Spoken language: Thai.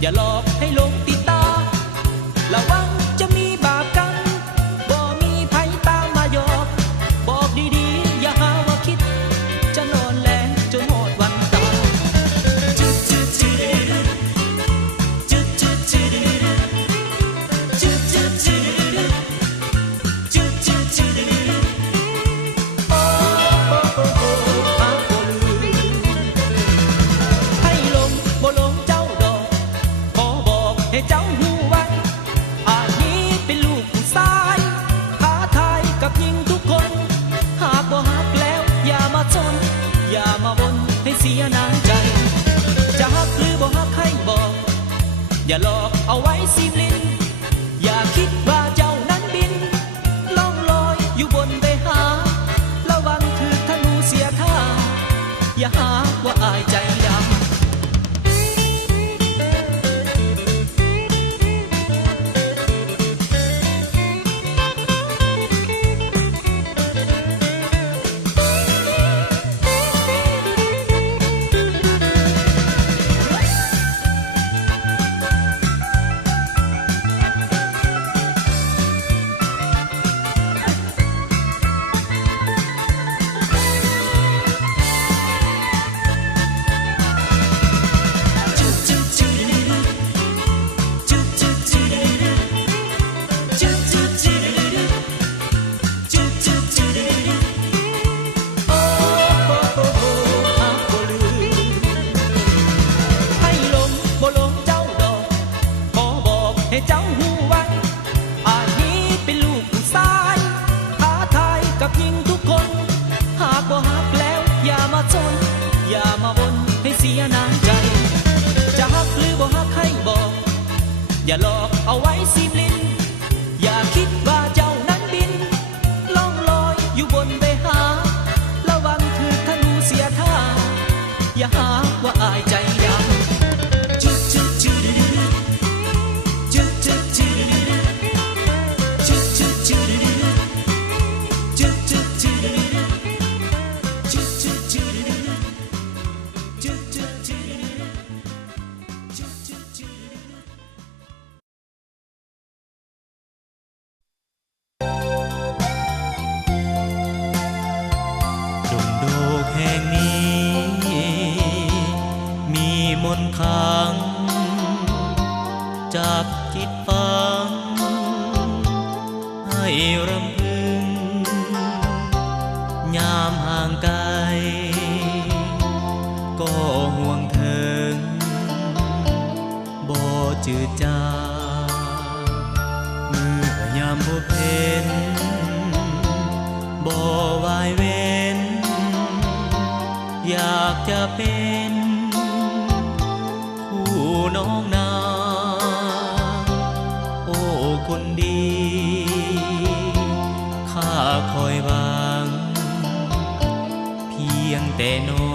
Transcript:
อย่าหลอกให้หลงติดตาระวังจะมีบาปกรรมบ่มีภัยตามมาหยอกบอกดีๆอย่าหาว่าคิดจะนอนแลงจนหอดวันตายเจ้าหูไว้อาจนี้เป็นลูกผู้ชายท้าทายกับหญิงทุกคนหากบ่ฮักแล้วอย่ามาชนอย่ามาวนให้เสียน้ำใจจะฮักหรือบ่ฮักให้บอกอย่าหลอกเอาไว้สิบลิ้นอย่าคิดว่าเจ้านั้นบินล่องลอยอยู่บนเบหาระวังถือธนูเสียท่าอย่าหาว่าอายใจดำเจ้าหูไว้อาจนี้เป็นลูกผู้ชายท้าทายกับหญิงทุกคนหากบ่ฮักแล้วอย่ามาชนอย่ามาวนให้เสียน้ำใจจะฮักหรือบ่ฮักให้บอกอย่าหลอกเอาไว้สิบลิ้นอย่าคิดว่าเจ้านั้นบินล่องลอยอยู่บนเบหาระวังถือธนูเสียท่าอย่าหาว่าอายใจดำมนต์ค้างจับจิตฟังให้รำพึงยามห่างไกลก็ห่วงเถิงบ่จืดจางเมื่อยามพบเห็นบ่วายเว้นอยากจะเป็นน้องนางโอ้คนดีข้าคอยหวังเพียงแต่น้อ